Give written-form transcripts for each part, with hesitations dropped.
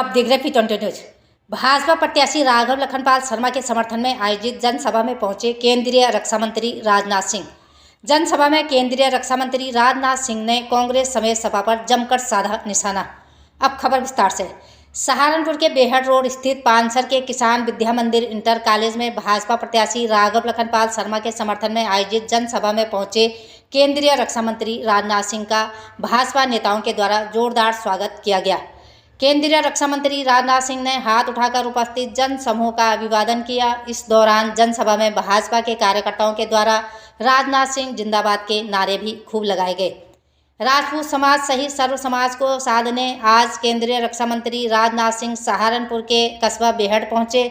आप देख रहे P20 न्यूज। भाजपा प्रत्याशी राघव लखनपाल शर्मा के समर्थन में आयोजित जनसभा में पहुंचे केंद्रीय रक्षा मंत्री राजनाथ सिंह। जनसभा में केंद्रीय रक्षा मंत्री राजनाथ सिंह ने कांग्रेस समेत सपा पर जमकर साधा निशाना। अब खबर विस्तार से। सहारनपुर के बेहट रोड स्थित पानसर के किसान विद्या मंदिर इंटर कॉलेज में भाजपा प्रत्याशी राघव लखनपाल शर्मा के समर्थन में आयोजित जनसभा में पहुंचे केंद्रीय रक्षा मंत्री राजनाथ सिंह का भाजपा नेताओं के द्वारा जोरदार स्वागत किया गया। केंद्रीय रक्षा मंत्री राजनाथ सिंह ने हाथ उठाकर उपस्थित जन समूह का अभिवादन किया। इस दौरान जनसभा में भाजपा के कार्यकर्ताओं के द्वारा राजनाथ सिंह जिंदाबाद के नारे भी खूब लगाए गए। राजपूत समाज सहित सर्व समाज को साधने आज केंद्रीय रक्षा मंत्री राजनाथ सिंह सहारनपुर के कस्बा बेहट पहुंचे।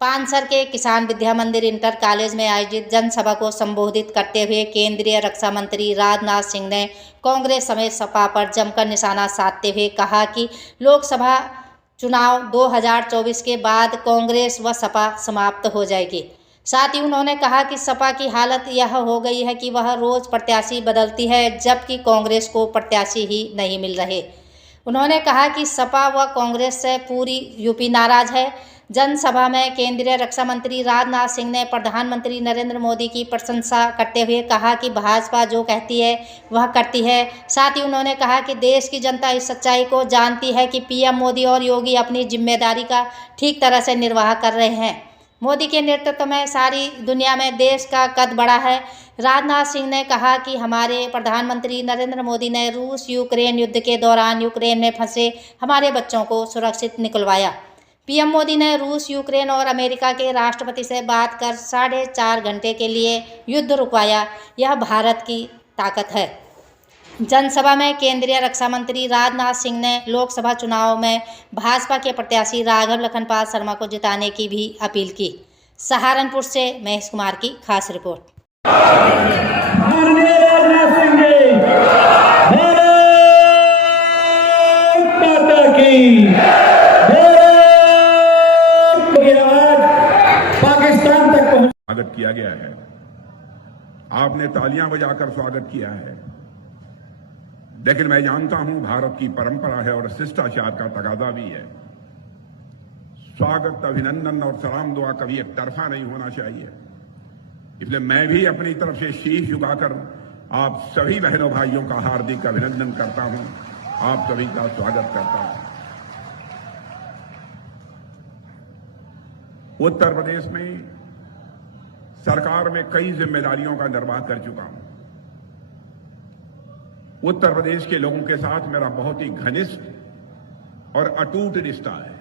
पानसर के किसान विद्या मंदिर इंटर कॉलेज में आयोजित जनसभा को संबोधित करते हुए केंद्रीय रक्षा मंत्री राजनाथ सिंह ने कांग्रेस समेत सपा पर जमकर निशाना साधते हुए कहा कि लोकसभा चुनाव 2024 के बाद कांग्रेस व सपा समाप्त हो जाएगी। साथ ही उन्होंने कहा कि सपा की हालत यह हो गई है कि वह रोज प्रत्याशी बदलती है, जबकि कांग्रेस को प्रत्याशी ही नहीं मिल रहे। उन्होंने कहा कि सपा व कांग्रेस से पूरी यूपी नाराज है। जनसभा में केंद्रीय रक्षा मंत्री राजनाथ सिंह ने प्रधानमंत्री नरेंद्र मोदी की प्रशंसा करते हुए कहा कि भाजपा जो कहती है वह करती है। साथ ही उन्होंने कहा कि देश की जनता इस सच्चाई को जानती है कि पीएम मोदी और योगी अपनी जिम्मेदारी का ठीक तरह से निर्वाह कर रहे हैं। मोदी के नेतृत्व में सारी दुनिया में देश का कद बढ़ा है। राजनाथ सिंह ने कहा कि हमारे प्रधानमंत्री नरेंद्र मोदी ने रूस यूक्रेन युद्ध के दौरान यूक्रेन में फंसे हमारे बच्चों को सुरक्षित निकलवाया। पीएम मोदी ने रूस यूक्रेन और अमेरिका के राष्ट्रपति से बात कर 4.5 घंटे के लिए युद्ध रुकवाया। यह भारत की ताकत है। जनसभा में केंद्रीय रक्षा मंत्री राजनाथ सिंह ने लोकसभा चुनाव में भाजपा के प्रत्याशी राघव लखनपाल शर्मा को जिताने की भी अपील की। सहारनपुर से महेश कुमार की खास रिपोर्ट। स्वागत किया गया है। आपने तालियां बजाकर स्वागत किया है, लेकिन मैं जानता हूं भारत की परंपरा है और शिष्टाचार का तकाजा भी है। स्वागत, अभिनंदन और सलाम दुआ कभी एक तरफा नहीं होना चाहिए। इसलिए मैं भी अपनी तरफ से शीश झुकाकर आप सभी बहनों भाइयों का हार्दिक अभिनंदन करता हूं, आप सभी का स्वागत करता हूं। उत्तर प्रदेश में सरकार में कई जिम्मेदारियों का निर्वाह कर चुका हूं। उत्तर प्रदेश के लोगों के साथ मेरा बहुत ही घनिष्ठ और अटूट रिश्ता है,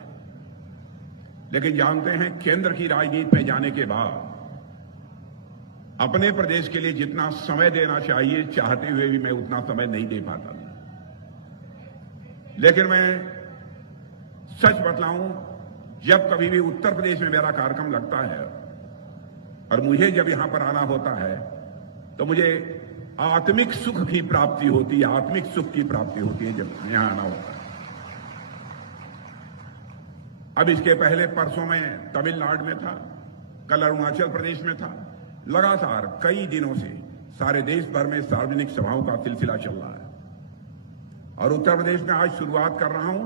लेकिन जानते हैं केंद्र की राजनीति में जाने के बाद अपने प्रदेश के लिए जितना समय देना चाहिए चाहते हुए भी मैं उतना समय नहीं दे पाता। लेकिन मैं सच बतलाऊं, जब कभी भी उत्तर प्रदेश में मेरा कार्यक्रम लगता है और मुझे जब यहां पर आना होता है तो मुझे आत्मिक सुख की प्राप्ति होती है, आत्मिक सुख की प्राप्ति होती है जब यहां आना होता है। अब इसके पहले परसों में तमिलनाडु में था, कल अरुणाचल प्रदेश में था। लगातार कई दिनों से सारे देश भर में सार्वजनिक सभाओं का सिलसिला चल रहा है और उत्तर प्रदेश में आज शुरुआत कर रहा हूं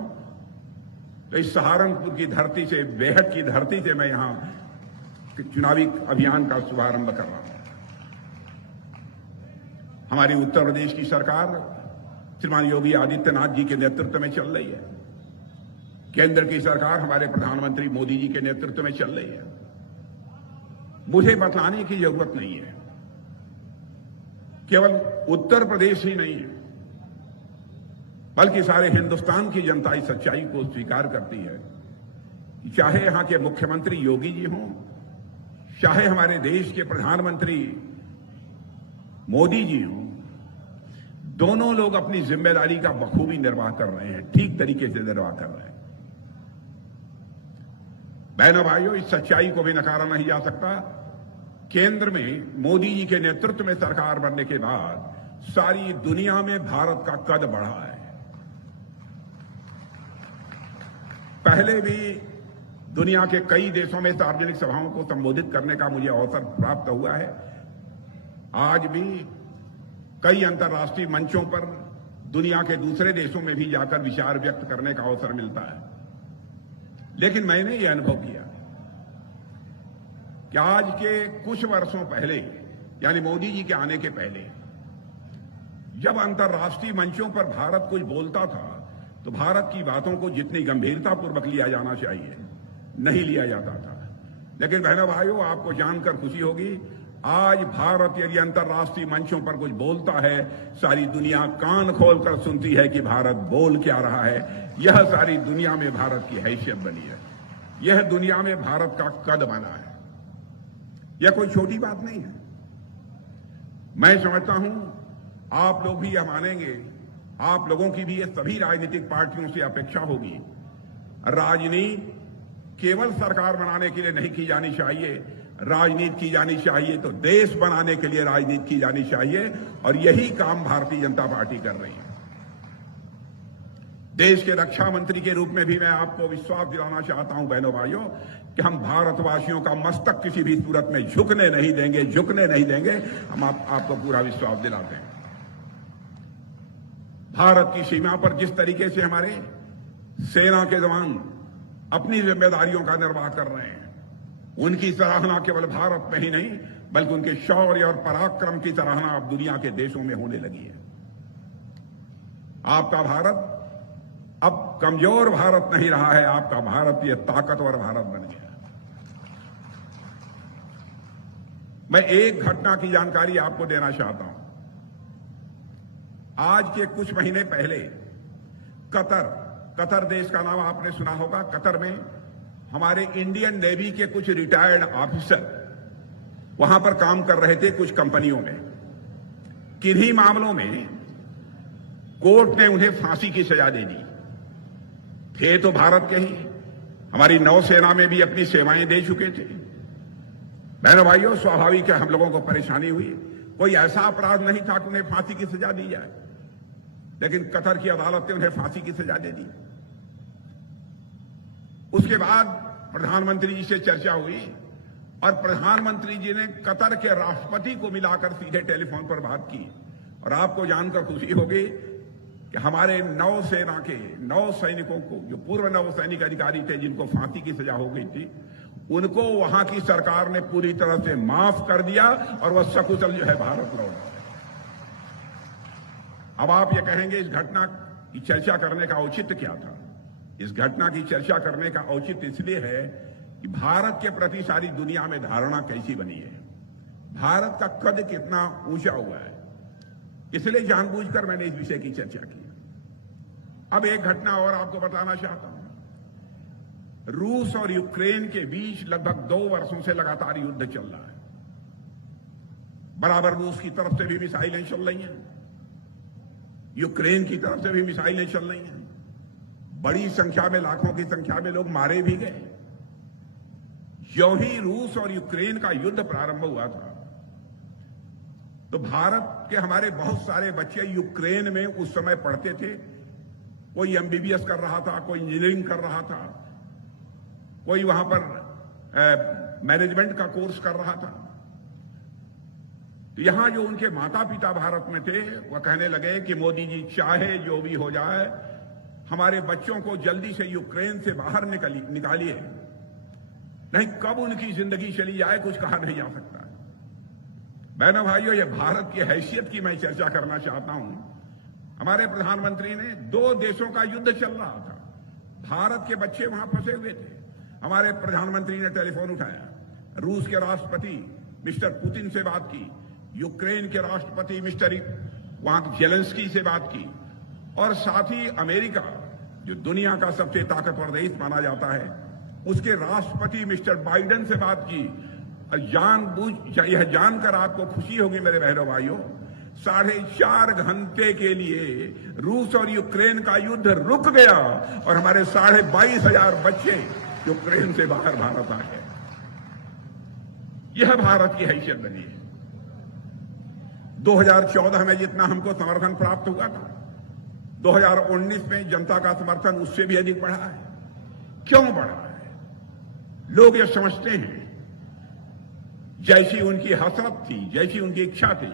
तो इस सहारनपुर की धरती से, बेहट की धरती से मैं यहां चुनावी अभियान का शुभारंभ कर रहा हूं। हमारी उत्तर प्रदेश की सरकार श्रीमान योगी आदित्यनाथ जी के नेतृत्व में चल रही है। केंद्र की सरकार हमारे प्रधानमंत्री मोदी जी के नेतृत्व में चल रही है। मुझे बतलाने की जरूरत नहीं है, केवल उत्तर प्रदेश ही नहीं है बल्कि सारे हिंदुस्तान की जनता इस सच्चाई को स्वीकार करती है। चाहे यहां के मुख्यमंत्री योगी जी हों, चाहे हमारे देश के प्रधानमंत्री मोदी जी हों, दोनों लोग अपनी जिम्मेदारी का बखूबी निर्वाह कर रहे हैं, ठीक तरीके से निर्वाह कर रहे हैं। बहनों भाइयों, इस सच्चाई को भी नकारा नहीं जा सकता। केंद्र में मोदी जी के नेतृत्व में सरकार बनने के बाद सारी दुनिया में भारत का कद बढ़ा है। पहले भी दुनिया के कई देशों में सार्वजनिक सभाओं को संबोधित करने का मुझे अवसर प्राप्त हुआ है। आज भी कई अंतर्राष्ट्रीय मंचों पर दुनिया के दूसरे देशों में भी जाकर विचार व्यक्त करने का अवसर मिलता है। लेकिन मैंने ये अनुभव किया कि आज के कुछ वर्षों पहले, यानी मोदी जी के आने के पहले, जब अंतर्राष्ट्रीय मंचों पर भारत कुछ बोलता था तो भारत की बातों को जितनी गंभीरतापूर्वक लिया जाना चाहिए नहीं लिया जाता था। लेकिन बहनों भाइयों, आपको जानकर खुशी होगी, आज भारत यदि अंतर्राष्ट्रीय मंचों पर कुछ बोलता है, सारी दुनिया कान खोलकर सुनती है कि भारत बोल क्या रहा है। यह सारी दुनिया में भारत की हैसियत बनी है, यह दुनिया में भारत का कद बना है। यह कोई छोटी बात नहीं है। मैं समझता हूं आप लोग भी यह मानेंगे, आप लोगों की भी ये सभी राजनीतिक पार्टियों से अपेक्षा होगी। राजनीति केवल सरकार बनाने के लिए नहीं की जानी चाहिए, राजनीति की जानी चाहिए तो देश बनाने के लिए राजनीति की जानी चाहिए, और यही काम भारतीय जनता पार्टी कर रही है। देश के रक्षा मंत्री के रूप में भी मैं आपको विश्वास दिलाना चाहता हूं बहनों भाइयों कि हम भारतवासियों का मस्तक किसी भी सूरत में झुकने नहीं देंगे। हम आपको पूरा विश्वास दिलाते हैं। भारत की सीमा पर जिस तरीके से हमारे सेना के जवान अपनी जिम्मेदारियों का निर्वाह कर रहे हैं, उनकी सराहना केवल भारत में ही नहीं बल्कि उनके शौर्य और पराक्रम की सराहना अब दुनिया के देशों में होने लगी है। आपका भारत अब कमजोर भारत नहीं रहा है, आपका भारत ये ताकतवर भारत बन गया। मैं एक घटना की जानकारी आपको देना चाहता हूं। आज के कुछ महीने पहले कतर देश का नाम आपने सुना होगा। कतर में हमारे इंडियन नेवी के कुछ रिटायर्ड ऑफिसर वहां पर काम कर रहे थे कुछ कंपनियों में। किन्हीं मामलों में कोर्ट ने उन्हें फांसी की सजा दे दी। थे तो भारत के ही, हमारी नौसेना में भी अपनी सेवाएं दे चुके थे। बहनों भाइयों, स्वाभाविक है हम लोगों को परेशानी हुई। कोई ऐसा अपराध नहीं था कि उन्हें फांसी की सजा दी जाए, लेकिन कतर की अदालत ने उन्हें फांसी की सजा दे दी। उसके बाद प्रधानमंत्री जी से चर्चा हुई और प्रधानमंत्री जी ने कतर के राष्ट्रपति को मिलाकर सीधे टेलीफोन पर बात की। और आपको जानकर खुशी होगी कि हमारे नौसेना के 9 सैनिकों को, जो पूर्व नौसैनिक अधिकारी थे जिनको फांसी की सजा हो गई थी, उनको वहां की सरकार ने पूरी तरह से माफ कर दिया और वह सकुशल जो है भारत लौट गए। अब आप ये कहेंगे इस घटना की चर्चा करने का औचित्य क्या था? इस घटना की चर्चा करने का औचित्य इसलिए है कि भारत के प्रति सारी दुनिया में धारणा कैसी बनी है, भारत का कद कितना ऊंचा हुआ है। इसलिए जानबूझकर मैंने इस विषय की चर्चा की। अब एक घटना और आपको बताना चाहता हूं। रूस और यूक्रेन के बीच लगभग 2 वर्षों से लगातार युद्ध चल रहा है। बराबर रूस की तरफ से भी मिसाइलें चल रही हैं, यूक्रेन की तरफ से भी मिसाइलें चल रही हैं। बड़ी संख्या में, लाखों की संख्या में लोग मारे भी गए। ज्यों ही रूस और यूक्रेन का युद्ध प्रारंभ हुआ था तो भारत के हमारे बहुत सारे बच्चे यूक्रेन में उस समय पढ़ते थे। कोई एमबीबीएस कर रहा था, कोई इंजीनियरिंग कर रहा था, कोई वहां पर मैनेजमेंट का कोर्स कर रहा था। तो यहां जो उनके माता पिता भारत में थे वह कहने लगे कि मोदी जी चाहे जो भी हो जाए, हमारे बच्चों को जल्दी से यूक्रेन से बाहर निकालिए, नहीं कब उनकी जिंदगी चली जाए कुछ कहा नहीं जा सकता। बहनों भाइयों, यह भारत की हैसियत की मैं चर्चा करना चाहता हूं। हमारे प्रधानमंत्री ने 2 देशों का युद्ध चल रहा था, भारत के बच्चे वहां फंसे हुए थे। हमारे प्रधानमंत्री ने टेलीफोन उठाया, रूस के राष्ट्रपति मिस्टर पुतिन से बात की, यूक्रेन के राष्ट्रपति मिस्टर वहां जेलेंस्की से बात की, और साथ ही अमेरिका, जो दुनिया का सबसे ताकतवर देश माना जाता है, उसके राष्ट्रपति मिस्टर बाइडेन से बात की। यह जानकर आपको खुशी होगी मेरे बहनों भाइयों, 4.5 घंटे के लिए रूस और यूक्रेन का युद्ध रुक गया और हमारे 22,500 बच्चे यूक्रेन से बाहर भारत आ गए। यह भारत की हैसियत बनी है। 2014 में जितना हमको समर्थन प्राप्त हुआ था, 2019 में जनता का समर्थन उससे भी अधिक बढ़ा है। क्यों बढ़ा है? लोग ये समझते हैं जैसी उनकी हसरत थी, जैसी उनकी इच्छा थी,